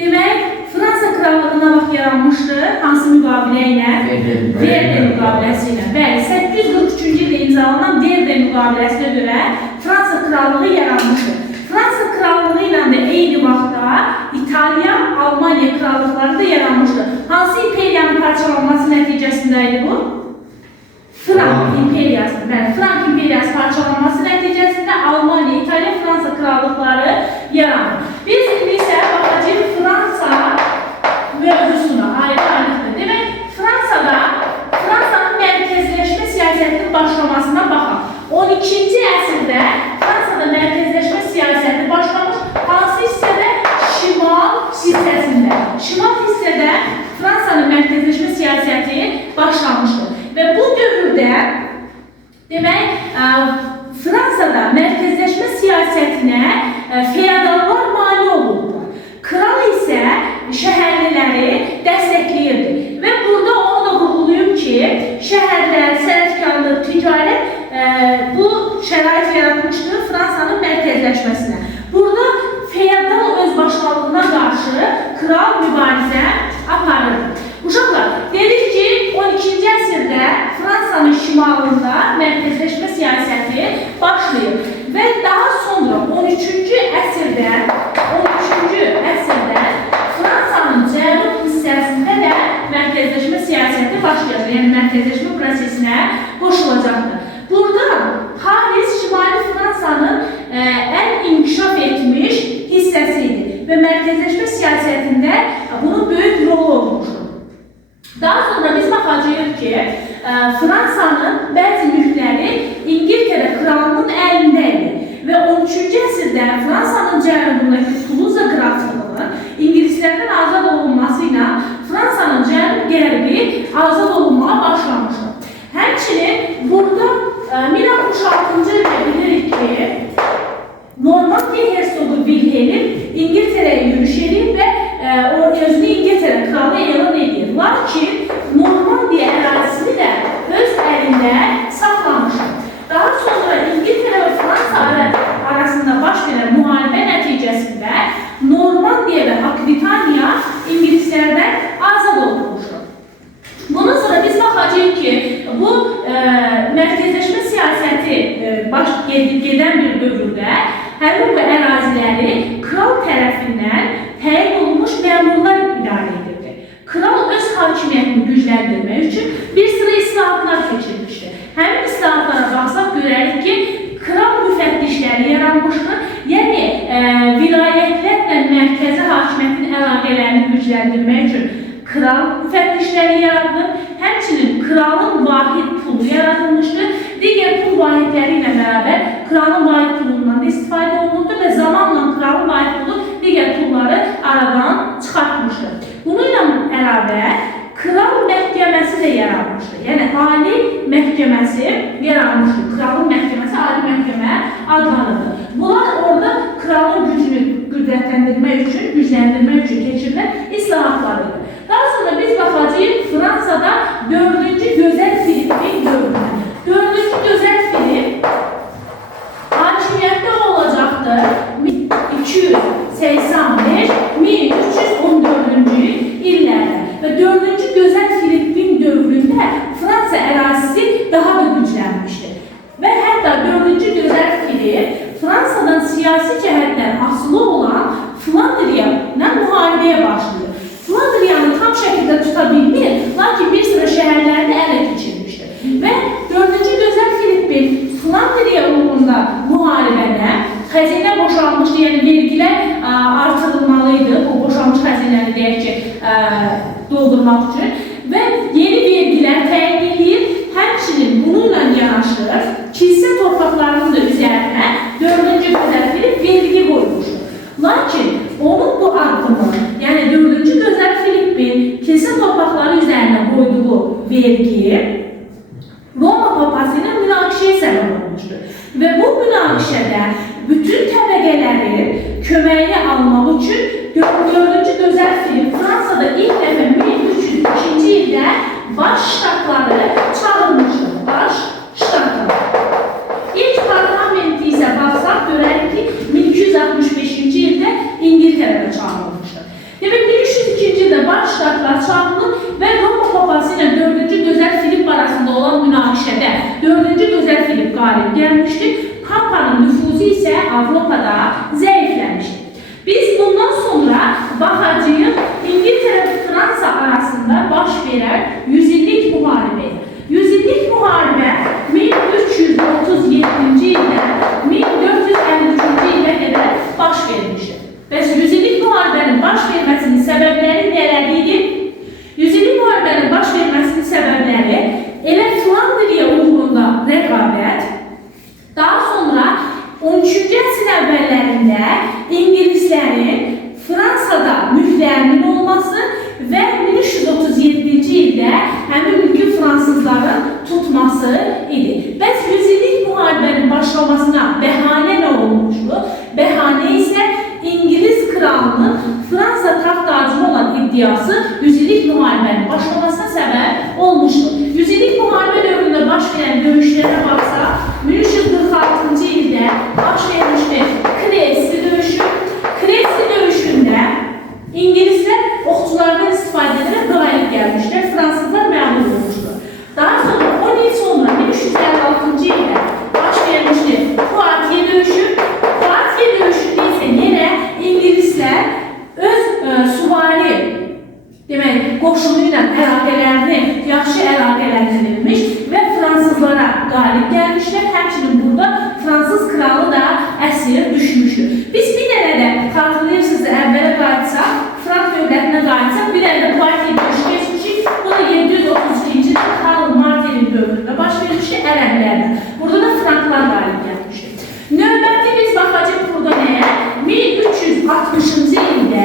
Demək, Fransa krallığına vaxt yaranmışdı, hansı müqavilə ilə? Verden müqaviləsi ilə. Bəli, 843-cü ildə imzalanan Verden müqaviləsinə görə Fransa krallığı yaranmışdı. Fransa krallığı ilə də eyni vaxtda İtaliya, Almanya krallıqları da yaranmışdı. Hansı imperiyanın parçalanması nəticəsində idi bu? Frank imperiyası. Bəli, Frank imperiyası parçalanması nəticəsində Almanya, İtaliya, Fransa krallıqları yarandı. Biz indi isə baxacağıq Fransa mövzusuna, ayrı-ayrıqdır. Demək, Fransanın mərkəzləşmə siyasətinin başlamasına baxaq. 12-ci əsrdə Fransada mərkəzləşmə siyasəti başlamış, hansı hissədə? Şimal hissəsində. Şimal hissədə Fransanın mərkəzləşmə siyasəti başlamışdır. Və bu dövrdə, demək, Fransada mərkəzləşmə siyasətinə feodallar mane olurdular. Kral isə şəhərliləri dəstəkləyirdi. Və burada onu da vurğulayım ki, şəhərlər, sənətkarlıq, ticarət bu şərait yaratmışdır Fransanın mərkəzləşməsinə. Burada feodal özbaşınalığına qarşı kral mübarizə aparırdı. Uşaqlar, dedik ki, 12-ci əsrdə Fransanın şimalında mərkəzləşmə siyasəti başlayır. Və daha sonra 13-cü əsrdən Fransanın cənub hissəsində də mərkəzləşmə siyasəti başlayacaq. Yəni, mərkəzləşmə prosesinə qoşulacaqdır. Burada Paris Şimali Fransanın ən inkişaf etmiş hissəsi idi və mərkəzləşmə siyasətində bunun böyük rolu olmuşdur. Daha sonra biz baxacağıq ki, Fransanın bəzi mülkləri İngiltərə kralının əlində idi və 13-cü əsrdə Fransanın cənubundakı Toulouse qraflığının İngilislərdən azad olunması ilə Fransanın cənub-qərbi azad olunmağa başlamışdır. Həmçinin burada 1066-cı ildə bilirik ki, Normandiya hersoqu Wilhelm İngiltərəyə yürüş edir və özünü İngiltərə kralı elan edir. Lakin Normandiya ərazisini də öz əlində saxlamışdır. Daha sonra İngiltərə və Fransa arasında baş verən müharibə nəticəsində Normandiya və Akvitaniya İngilislərdən azad olunmuşdur. Bundan sonra biz baxacağıq ki, bu mərkəzləşmə siyasəti gedən bir dövrdə həmin bu əraziləri kral tərəfindən təyin olunmuş məmurlar idarə edirdi. Kral öz hakimiyyətini gücləndirmək üçün bir sıra islahatlar keçirmişdi. Həmin islahatlara baxsaq görərik ki, kral müfəttişləri yaranmışdır. Yəni, vilayətlərlə mərkəzi hakimiyyətin əlaqələrini gücləndirmək üçün kral müfəttişləri yaradır. Həmçinin kralın vahid pulu yaradılmışdır. Digər pul vahidləri ilə bərabər kralın vahid pulundan da istifadə olunurdu və zamanla kralın vahid pulu digər pulları aradan çıxartmışdır. Bununla bərabər kral məhkəməsi də yaranmışdır. Yəni, ali məhkəməsi yaranmışdır. Kralın məhkəməsi ali məhkəmə adlanırdı. Bunlar orada kralın gücünü qüdrətləndirmək üçün keçirilən islahatlardır. Daha sonra biz baxacağıq Fransada 4-cü gözəl Filipin dövrünə. 4-cü gözəl Filip hakimiyyətdə olacaqdır 1285-1314-cü illərdə. Və 4-cü gözəl Filipin dövründə Fransa ərazisi daha da güclənmişdir. Və hətta 4-cü gözəl Filip Fransadan siyasi cəhətdən asılı olan Flandriya ilə müharibəyə başlayır. Flandriyanı tam şəkildə tuta bilmir, lakin bir sıra şəhərlərini ələ keçirmişdir. Və 4-cü gözəl Filipin Flandriya uğrunda müharibədə xəzinə boşalmışdı, yəni vergilər artırılmalıydı, bu boşalmış xəzinəni deyək ki, doldurmaq üçün və yeni vergilər təyin edir, həmçinin bununla yanaşı kilsə torpaqlarının da üzərinə 4-cü gözəl Filip vergi qoymuşdur. Lakin onun bu addımı, yəni 4-cü gözəl Filipin kilsə torpaqları üzərinə qoyduğu vergi Roma papası ilə münaqişəyə səbəb olmuşdur. Və bu münaqişədə bütün təbəqələrin köməyini almaq üçün 4-cü gözəl Filip Fransada ilk dəfə 1302-ci ildə baş ştatları çağırmışdır. Baş ştatları. İlk parlamenti isə baxsaq görərik ki, 1265-ci ildə İngiltərədə çağırılmışdır. Demək çarlı ve Roma papası ile 4. Gözəl Filip arasında olan münaqişədə 4. Gözəl Filip qalib gəlmişdi. Papanın nüfuzu isə Avropada zəifləmişdi. Biz bundan sonra baxacağıq İngiltere ve Fransa arasında baş verən 100 illik müharibəyə. 100 illik müharibə 1337-ci ildən 1453-cü ilə qədər baş vermişdir. Bəs 100 illik müharibənin baş verməsinin səbəbləri nələr idi? 100 illik müharibənin baş verməsinin səbəbləri elə Flandriya uğrunda rəqabət, daha sonra 13-cü əsrin əvvəllərində İngilislərin Fransada mülklərinin olması və 1337-ci ildə həmin mülkü fransızların tutması idi. Bəs 100 illik müharibənin başlamasına bəhanə nə olmuşdu? Bəhanə isə İngiliz kralının Fransa taxt tacına olan iddiası 100 illik müharibənin başlamasına səbəb olmuşdu. 100 illik müharibə dövründə baş verən döyüşlərə baxsaq, 1346-cı ildə baş vermişdir Crecy döyüşü. Crecy döyüşündə İngilislər oxçulardan istifadə edərək qalib gəlmişlər, fransızlar məğlub olmuşdur. Daha sonra 10 il sonra 1356-cı ildə baş vermişdir Poitiers döyüşü. Poitiers döyüşündə isə yenə İngilislər öz süvari qoşunu ilə əlaqələrini yaxşı əlaqələndirilmiş və fransızlara qalib gəlmişlər. Həmçinin burada fransız kralı da əsir düşmüşdür. Biz bir dənə də xatırlayırsınız, əvvələ qayıtsaq, Frank dövlətinə qayıtsaq, bir dənə də Poitiers döyüşü geçmişik. Bu da 732-ci Karl Martel'in dövründə baş vermişdi ərəblərlə. Burada da Franklar qalib gəlmişdi. Növbəti biz baxacaq burada nəyə? 1360-cı ildə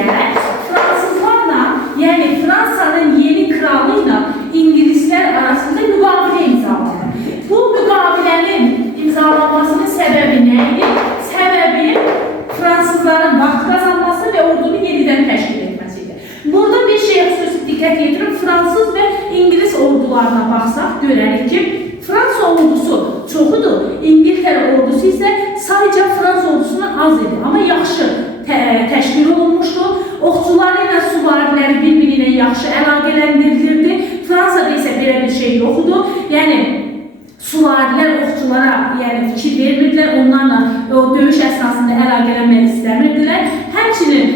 fransızlarla, yəni Fransa'nın yeni kralı ilə İngilislər arasında müqavilə imzalandı. Bu müqavilənin imzalanmasının səbəbi nə idi? Səbəbi fransızların vaxt qazanması və ordunu yenidən təşkil etməsi idi. Burada bir şeyə xüsusi diqqət yetirib, fransız və İngilis ordularına baxsaq görərik ki, Fransa ordusu çoxudur, İngiltərə ordusu isə sadəcə Fransa ordusundan az idi, amma yaxşı təşkil olunmuşdu. Oxçuları ilə süvariləri bir-biri ilə yaxşı əlaqələndirilirdi. Fransada isə belə bir şey yoxdur. Yəni süvarilər oxçulara fikir vermirdilər, onlarla o döyüş əsnasında əlaqələnmək istəmirdilər. Həmçinin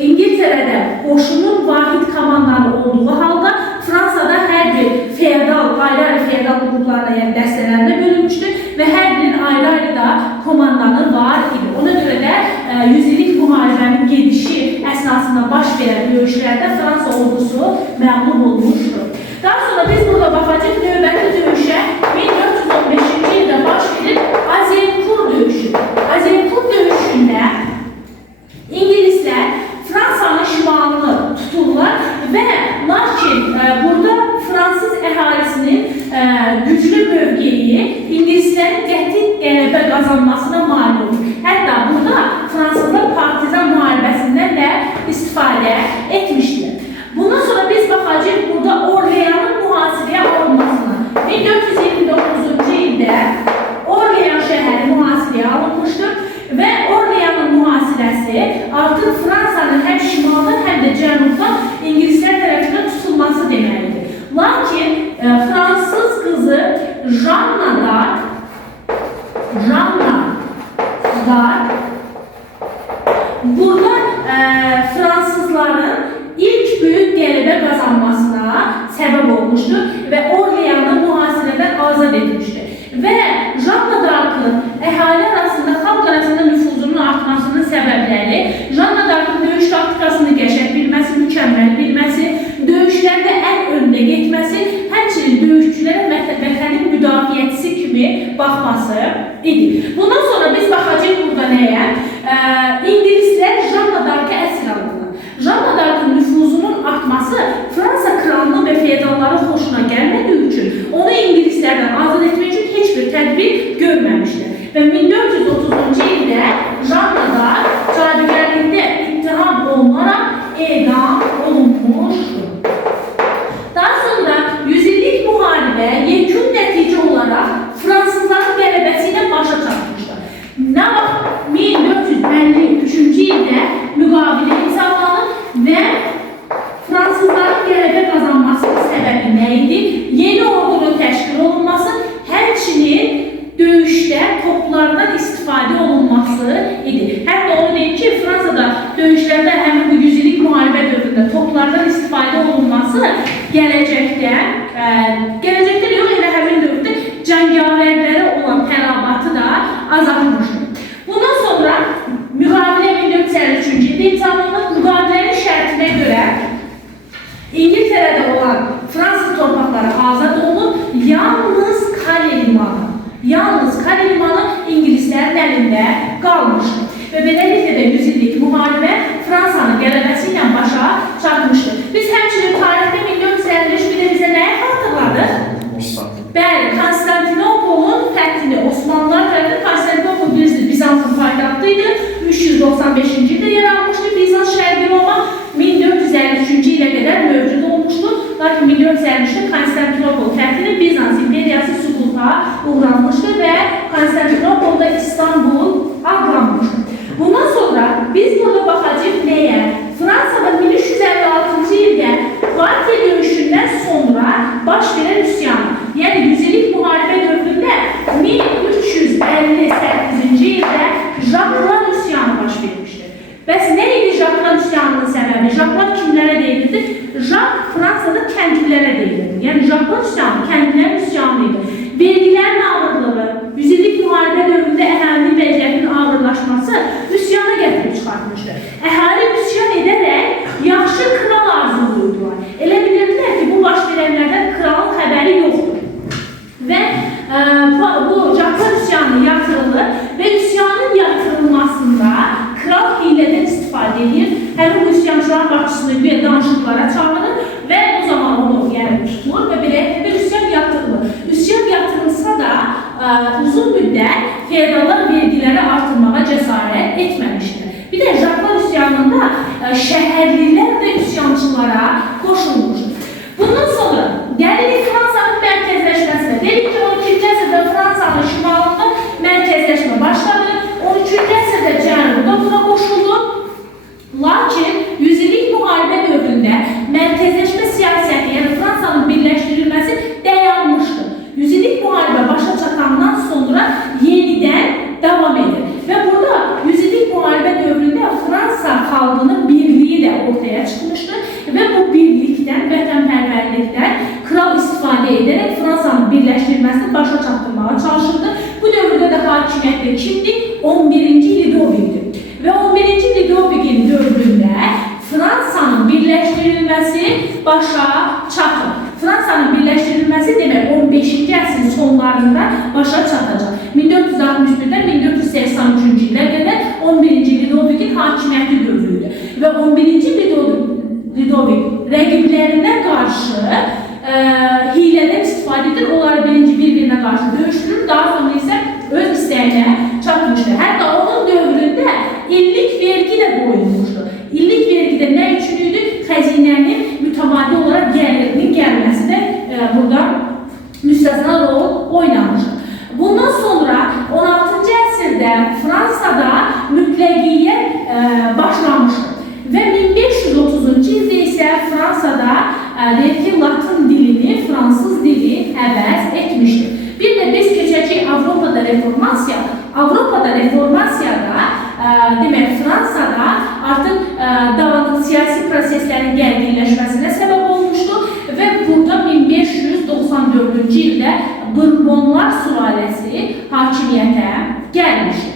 İngiltərədə qoşunun vahid komandaları olduğu halda Fransada hər bir feodal, ayrı-ayrı feodal qruplarla, yəni dəstələrlə bölünmüşdü və hər birinin ayrı-ayrı da komandanı var idi. Ona görə də 100 illik müharibənin gedişi əsnasında baş verən döyüşlərdə Fransa ordusu məğlub olmuşdur. Daha sonra biz burada baxacaq növbəti döyüşə 1415-ci ildə baş verir Azincourt döyüşü. Azincourt döyüşündə İngilislər Fransa'nın şimalını tuturlar və lakin burada Fransız əhalisinin güclü mövqeyi İngilislərin qəti qələbə qazanmasına mane olur. Hətta burada Fransızlar partizan müharibəsindən də istifadə etmişdilər. Bundan sonra biz baxacaq burada Orleanın mühasirəyə alınmasına. 1429-cu ildə Orlean şəhəri mühasirəyə alınmışdır və Orleanın mühasirəsi artıq Fransa'nın həm şimaldan, həm də cənubdan İngilislər tərəfindən tutulması deməkdir. Lakin Fransız qızı Jeanne d'Arc burada Fransızların ilk böyük qələbə qazanmasına səbəb olmuşdur və Orleanı mühasirədən azad etmişdir. Və Jeanne d'Arc'ın əhali arasında, xalq arasında nüfuzunun artmasının səbəbləri Jeanne d'Arc'ın döyüş taktikasını qəşəng bilməsi, mükəmməl bilməsi, döyüşlərdə ən öndə getməsi, həmçinin döyüşçülərə vətənin müdafiəçisi kimi baxması idi. Bundan sonra biz baxacaq burada nəyə? İngilislər Jeanne d'Arc'ı əsir alırlar. Jeanne d'Arc'ın nüfuzunun artması Fransa kralının və feodalların xoşuna gəlmədiyi üçün onu İngilislərdən azad etmək üçün heç bir tədbir görməmişlər. Və 1430-cu ildə Jeanne d'Arc cadugərlikdə ittiham olunaraq edam olunmuşdur. Daha sonra 100 illik müharibə yekun nəticə olaraq Fransızların qələbəsi ilə başa çatmışdır. Nə vaxt 1453-cü ildə müqavilə imzalanır və Fransızların qələbə azad olunub. Yalnız Kale limanı ingilislərin əlində qalmışdı. Və beləliklə də 100 illik müharibə Fransanın qələbəsi ilə başa çatmışdı. Biz həmçinin tarixdə 1453 bir də bizə nəyi xatırladıq? Bəli, Konstantinopolun fəthini Osmanlılar tərəfindən. Konstantinopol Bizansın paytaxtı idi. 395-ci ildə yaranmışdı. Bizans Şərqi Roma 1453-cü ilə qədər mövcud olmuşdu. Lakin 1453-də Konstantinopol fəthini Bizans imperiyası süquta uğranmışdı və Konstantinopolda İstanbul adlanmışdı. Bundan sonra biz burada baxacağıq nəyə? Fransada 1356-cı ildə Partiya döyüşündən sonra baş verən üsyanı, yəni 100 illik müharibə dövründə 1358-ci ildə Jaklar üsyanı baş vermişdir. Bəs nə idi Jaklar üsyanının səbəbi? Jaklar kimlərə deyilirdi? Jak Fransada kəndlilərə deyilirdi. Yəni Jaklar üsyanı kəndlilərin üsyanı idi. Vergilərin ağırlığı, 100 illik müharibə dövründə əhalinin vəziyyətinin ağırlaşması üsyana gətirib çıxartmışdı. Əhali üsyan edərək yaxşı kral arzuluydular. Elə bilirdilər ki, bu baş verənlərdən kralın xəbəri yoxdur. Və bu Jaklar üsyanı yatırılır və üsyanın yatırılmasında kral hilədən istifadə edir. Həmin bu üsyançıların başçısını bir danışıqlara çağırır və o zaman onu tutulur və beləliklə üsyan yatırılır. Üsyan yatırılsa da uzun müddət feodallar vergiləri artırmağa cəsarət etməmişdir. Bir də Jaklar üsyanında şəhərlilər də üsyançılara qoşulmuşdur. Bundan sonra gəlirik Fransanın mərkəzləşməsinə. Dedik ki, 12-ci əsrdə Fransanın şimalında mərkəzləşmə başladı. 13-cü əsrdə cənuba buna qoşuldu. Lakin 100 illik müharibə dövründə mərkəzləşmə siyasəti, yəni Fransanın birləşdirilməsi dayanmışdı. 100 illik müharibə başa çatandan sonra yenidən davam edir. Və burada 100 illik müharibə dövründə Fransa xalqının birliyi də ortaya çıxmışdı və bu birlikdən, vətənpərvərlikdən kral istifadə edərək Fransanın birləşdirilməsini başa çatdırmağa çalışırdı. Bu dövrdə də hakimiyyətdə kimdir? 11-ci Lidovikdir. Və 11-ci Lidovikin dövründə Fransanın birləşdirilməsi başa çatır. Fransanın birləşdirilməsi demək 15-ci əsrin sonlarında başa çatacaq. 1461-dən 1483-cü ilə qədər 11-ci Lidovikin hakimiyyəti dövrüydü. Və 11-ci Lidovik rəqiblərinə qarşı hilədən istifadə edir. Onları bir-birinə qarşı döyüşdürür. Daha sonra isə öz istəyinə çatmışdır. Hətta onun dövründə illik vergi də qoyulmuşdur. İllik vergi də nə üçün idi? Xəzinənin mütəmadi olaraq gəlirinin gəlməsi də burada müstəsna rol oynamışdır. Bundan sonra 16-cı əsrdə Fransada mütləqiyyət başlamışdır. Və 1530-cu ildə isə Fransada deyək ki, Latın dilini fransız dili əvəz etmişdir. Bir də biz keçəcək Avropada reformasiyadır. Avropada reformasiyada demək Fransada artıq dağınıq siyasi proseslərin gərginləşməsinə səbəb olmuşdu və burada 1594-cü ildə Bourbonlar sülaləsi hakimiyyətə gəlmişdir.